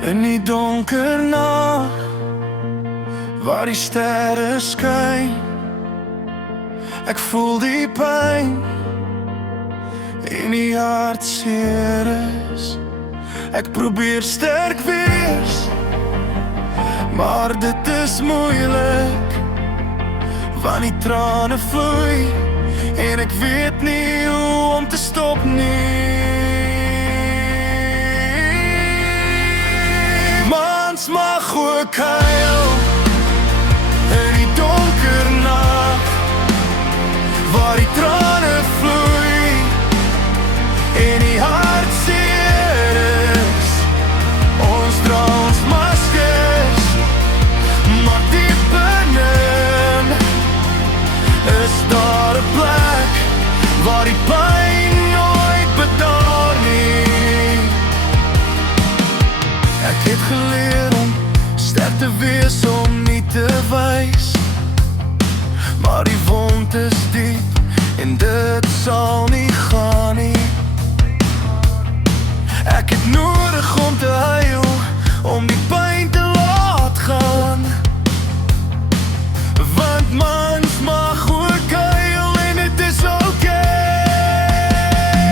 In die donker nag, waar die sterre skyn, ek voel die pyn en die hartseer is. Ek probeer sterk wees, maar dit is moeilik, want die trane vloei en ek weet nie hoe om te stop nie. Mans mag ook huil in die donker nag, waar die trane vloei en die hartseer is. Ons dra ons maskers, maar diep binne is daar 'n plek waar die pyn nooit bedaar nie. Ek het geleer om sterk te wees, om nie te wys, maar die wond is diep en dit sal nie gaan nie. Ek het nodig om te huil, om die pyn te laat gaan, want mans mag ook huil en dit is okay.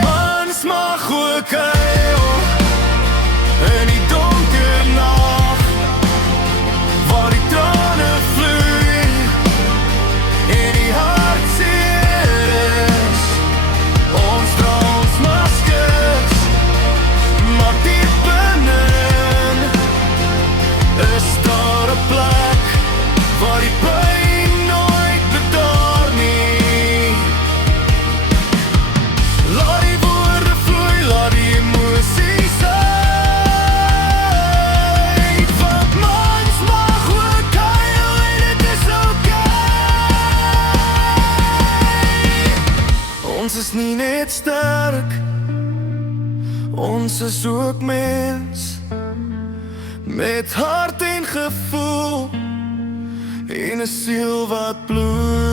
Mans mag ook huil in die donker nag, waar die trane vloei en die hartseer is. Ons dra ons maskers, maar diep binne is daar 'n plek waar die pyn nooit bedaar nie. Laat die woorde vloei, laat die emosies uit, want mans mag ook huil en dit is okay. Ons is nie net sterk, ons is ook mens, met hart en gevoel en 'n siel wat bloed.